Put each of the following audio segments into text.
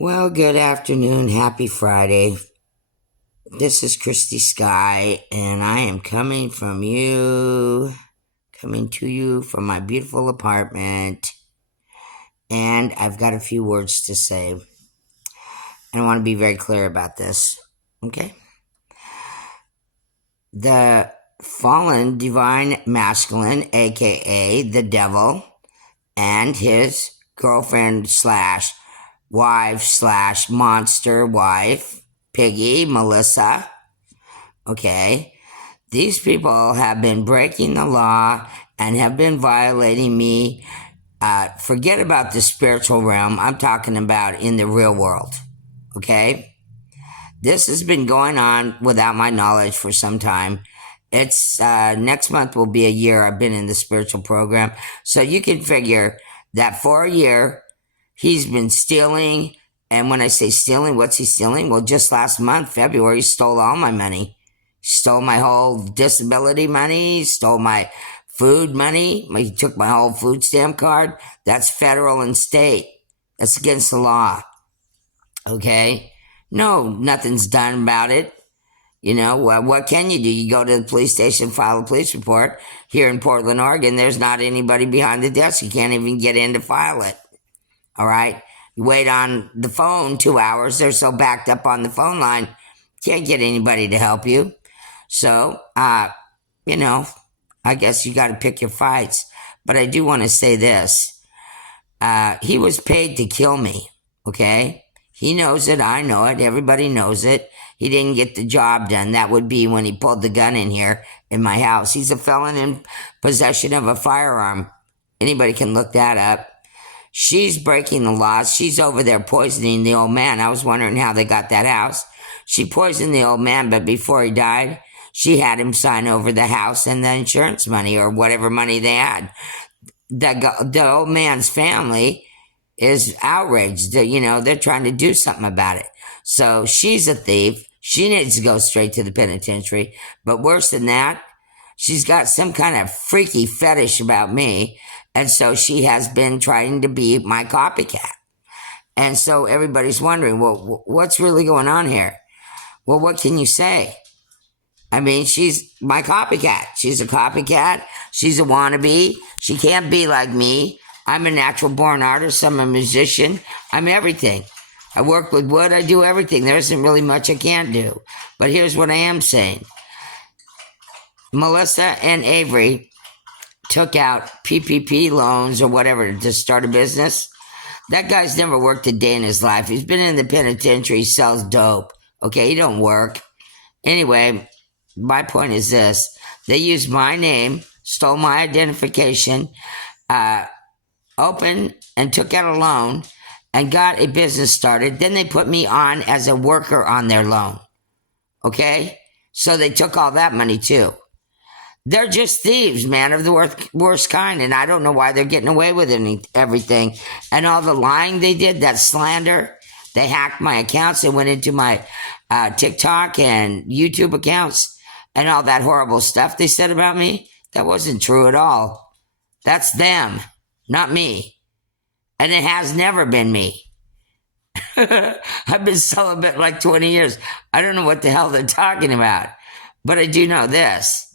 Well, good afternoon. Happy Friday. This is Christy Sky, and I am coming to you from my beautiful apartment. And I've got a few words to say. And I want to be very clear about this. Okay? The fallen divine masculine, aka the devil, and his girlfriend slash wife slash monster wife, Piggy, Melissa. Okay. These people have been breaking the law and have been violating me. Forget about the spiritual realm. I'm talking about in the real world. Okay. This has been going on without my knowledge for some time. It's next month will be a year I've been in the spiritual program. So you can figure that for a year, he's been stealing. And when I say stealing, what's he stealing? Well, just last month, February, he stole all my money. He stole my whole disability money. He stole my food money. He took my whole food stamp card. That's federal and state. That's against the law. Okay? No, nothing's done about it. You know, what can you do? You go to the police station, file a police report. Here in Portland, Oregon, there's not anybody behind the desk. You can't even get in to file it. All right? You wait on the phone 2 hours. They're so backed up on the phone line, can't get anybody to help you. So, you know, I guess you got to pick your fights. But I do want to say this. He was paid to kill me, okay? He knows it. I know it. Everybody knows it. He didn't get the job done. That would be when he pulled the gun in here in my house. He's a felon in possession of a firearm. Anybody can look that up. She's breaking the laws. She's over there poisoning the old man. I was wondering how they got that house. She poisoned the old man, but before he died, she had him sign over the house and the insurance money or whatever money they had. The old man's family is outraged. You know, they're trying to do something about it. So she's a thief. She needs to go straight to the penitentiary. But worse than that, she's got some kind of freaky fetish about me. And so she has been trying to be my copycat. And so everybody's wondering, well, what's really going on here? Well, what can you say? I mean, she's my copycat. She's a copycat. She's a wannabe. She can't be like me. I'm a natural born artist. I'm a musician. I'm everything. I work with wood. I do everything. There isn't really much I can't do. But here's what I am saying. Melissa and Avery took out PPP loans or whatever to start a business. That guy's never worked a day in his life. He's been in the penitentiary. He sells dope. Okay, he don't work. Anyway, my point is this. They used my name, stole my identification, opened and took out a loan and got a business started. Then they put me on as a worker on their loan. Okay? So they took all that money too. They're just thieves, man, of the worst kind. And I don't know why they're getting away with everything. And all the lying they did, that slander, they hacked my accounts. They went into my TikTok and YouTube accounts and all that horrible stuff they said about me. That wasn't true at all. That's them, not me. And it has never been me. I've been celibate like 20 years. I don't know what the hell they're talking about. But I do know this.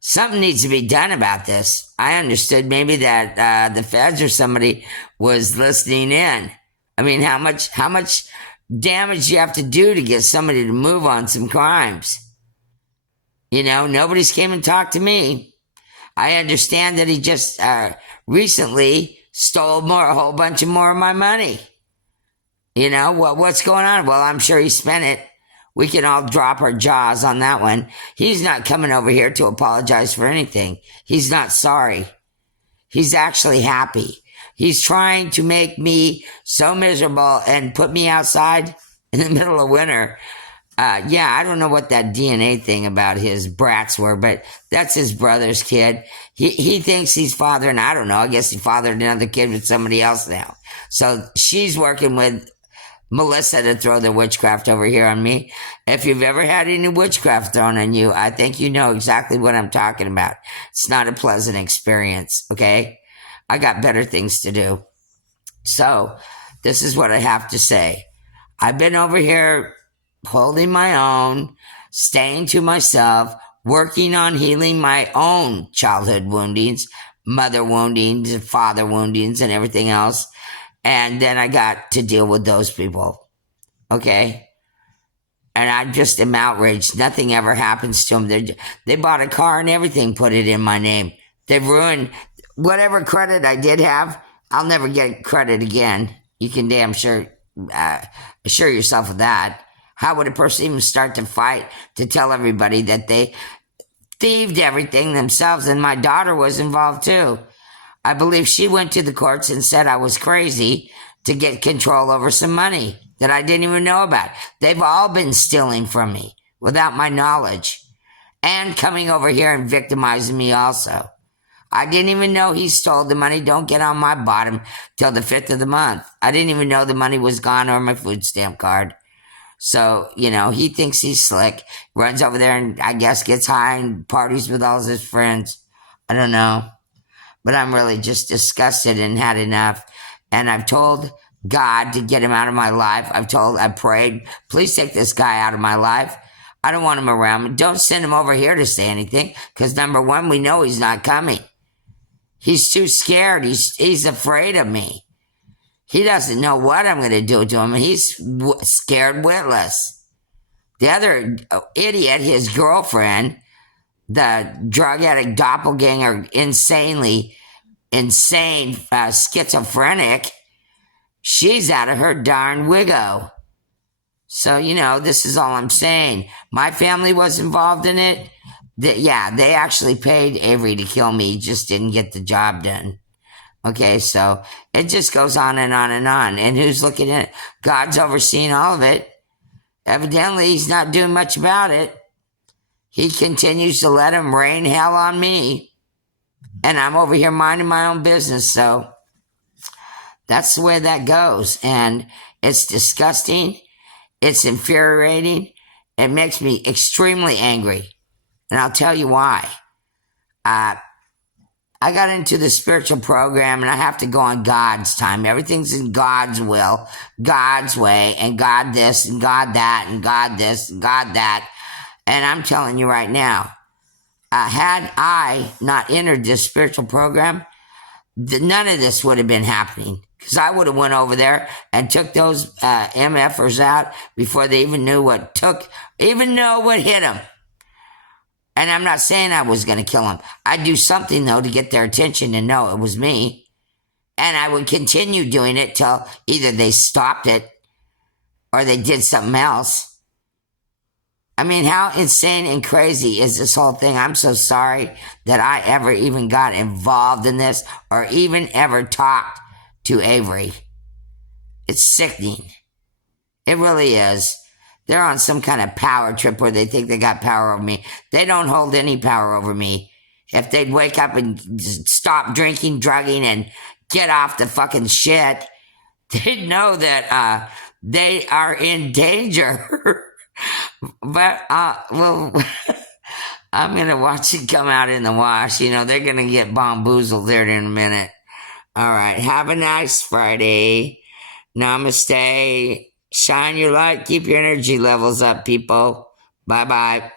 Something needs to be done about this. I understood maybe that the feds or somebody was listening in. I mean, how much damage do you have to do to get somebody to move on some crimes? You know, nobody's came and talked to me. I understand that he just recently stole a whole bunch of more of my money. You know, what's going on? Well, I'm sure he spent it. We can all drop our jaws on that one. He's not coming over here to apologize for anything. He's not sorry. He's actually happy. He's trying to make me so miserable and put me outside in the middle of winter. Yeah, I don't know what that DNA thing about his brats were, but that's his brother's kid. He thinks he's fathering, I don't know, I guess he fathered another kid with somebody else now. So she's working with Melissa to throw the witchcraft over here on me. If you've ever had any witchcraft thrown on you, I think you know exactly what I'm talking about. It's not a pleasant experience, okay? I got better things to do. So this is what I have to say. I've been over here holding my own, staying to myself, working on healing my own childhood woundings, mother woundings, father woundings, and everything else. And then I got to deal with those people. Okay? And I just am outraged. Nothing ever happens to them. They bought a car and everything, put it in my name. They've ruined whatever credit I did have. I'll never get credit again. You can damn sure assure yourself of that. How would a person even start to fight to tell everybody that they thieved everything themselves? And my daughter was involved too. I believe she went to the courts and said I was crazy to get control over some money that I didn't even know about. They've all been stealing from me without my knowledge and coming over here and victimizing me also. I didn't even know he stole the money. Don't get on my bottom till the 5th of the month. I didn't even know the money was gone or my food stamp card. So, he thinks he's slick, runs over there and I guess gets high and parties with all his friends. I don't know. But I'm really just disgusted and had enough. And I've told God to get him out of my life. I prayed, please take this guy out of my life. I don't want him around. Don't send him over here to say anything. Because number one, we know he's not coming. He's too scared. He's afraid of me. He doesn't know what I'm going to do to him. He's scared witless. The other idiot, his girlfriend, the drug addict doppelganger, insane, schizophrenic, she's out of her darn wiggo. So, this is all I'm saying. My family was involved in it. They actually paid Avery to kill me. He just didn't get the job done. Okay, so it just goes on and on and on. And who's looking at it? God's overseeing all of it. Evidently, he's not doing much about it. He continues to let him rain hell on me. And I'm over here minding my own business. So that's the way that goes. And it's disgusting. It's infuriating. It makes me extremely angry. And I'll tell you why. I got into the spiritual program and I have to go on God's time. Everything's in God's will, God's way, and God this and God that and God this and God that. And I'm telling you right now, had I not entered this spiritual program, none of this would have been happening. Because I would have went over there and took those MFers out before they even knew what hit them. And I'm not saying I was going to kill them. I'd do something, though, to get their attention and know it was me. And I would continue doing it till either they stopped it or they did something else. I mean, how insane and crazy is this whole thing? I'm so sorry that I ever even got involved in this or even ever talked to Avery. It's sickening. It really is. They're on some kind of power trip where they think they got power over me. They don't hold any power over me. If they'd wake up and stop drinking, drugging, and get off the fucking shit, they'd know that they are in danger. But, I'm going to watch it come out in the wash. They're going to get bamboozled there in a minute. All right. Have a nice Friday. Namaste. Shine your light. Keep your energy levels up, people. Bye-bye.